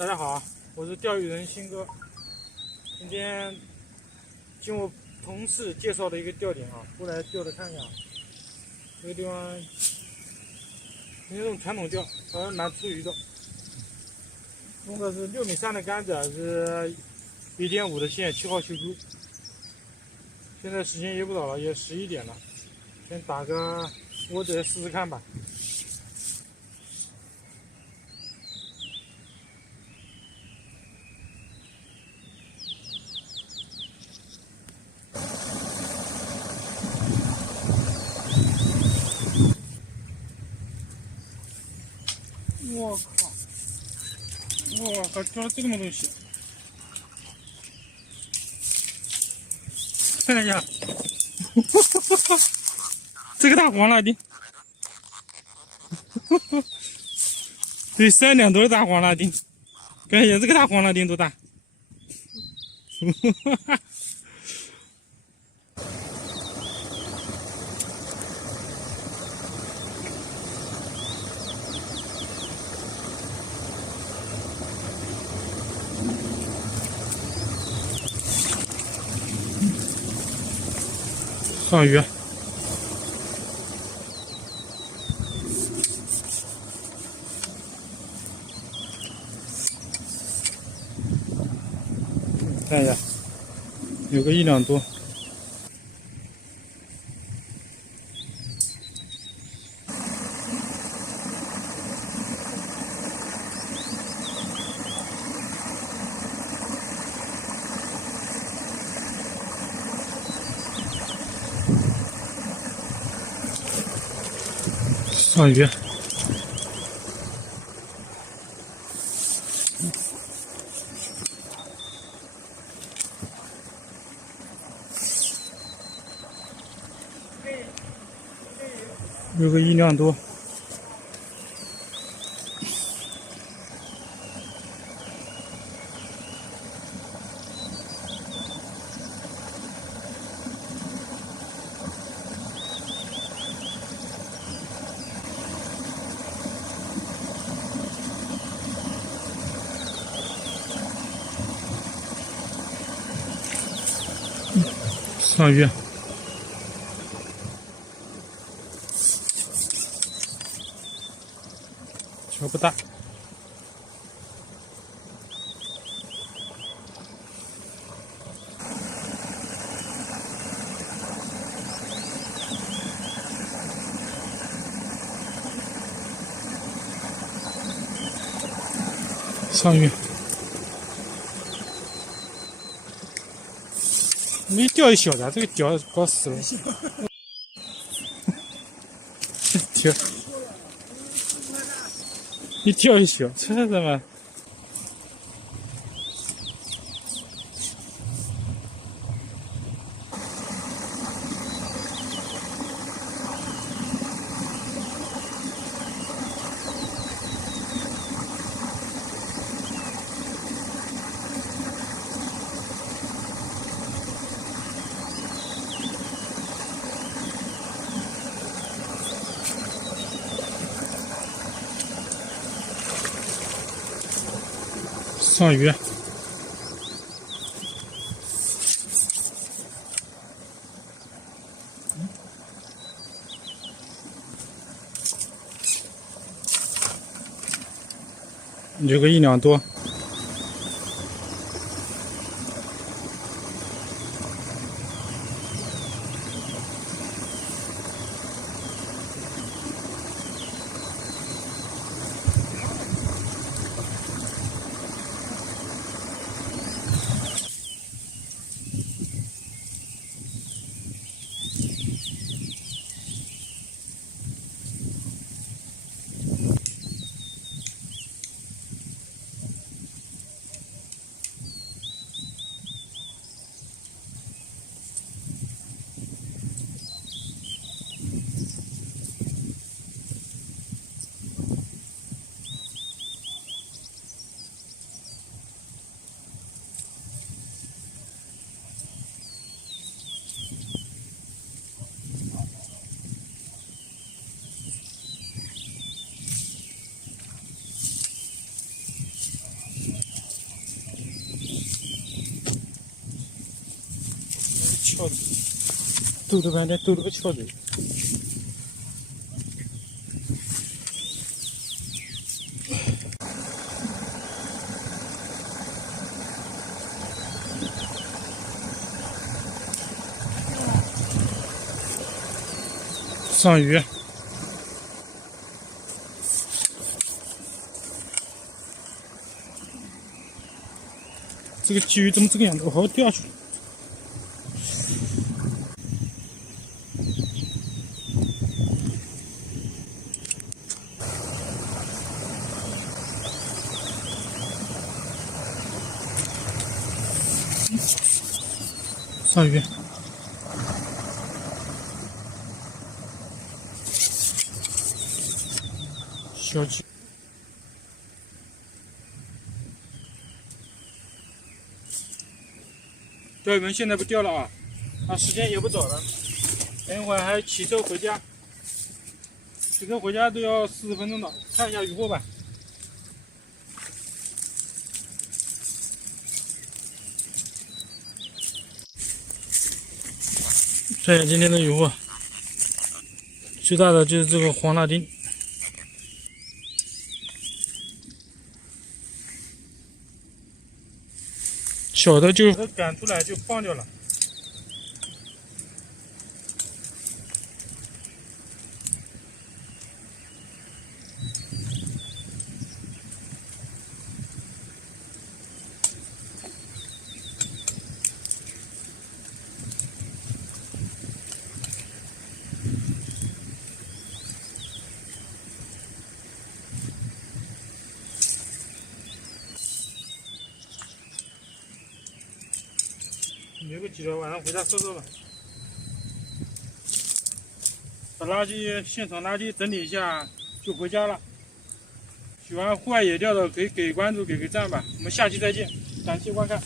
大家好，我是钓鱼人鑫哥。今天经我同事介绍的一个钓点啊，过来钓着看看。这个地方那种传统钓，好像蛮出鱼的。用的是6.3米的杆子，是1.5的线，7号修钩。现在时间也不早了，也11点了，先打个窝子试试看吧。我靠！我靠，钓了这么东西！看一下，这个大黄辣丁，对，3两多的大黄辣丁，看一下这个大黄辣丁多大！上鱼，看一下，有个1两多。上鱼，有个1两多。上鱼，球不大。上鱼，没钓一小的，这个屌搞死了。钓，一钓一小，这他妈！上鱼，有个1两多。翘子，抖了半天，抖了个翘子。上鱼。这个鲫鱼怎么这个样子？哦，掉下去了。上鱼。小鲫。钓鱼们现在不钓了啊，时间也不早了，等一会儿还骑车回家，骑车回家都要40分钟了，看一下渔获吧。看一下今天的渔获，最大的就是这个黄辣丁。小的就赶出来就放掉了。没个几条，晚上回家收拾吧。把垃圾现场垃圾整理一下就回家了。喜欢户外野钓的可以给关注，给个赞吧。我们下期再见，感谢观看。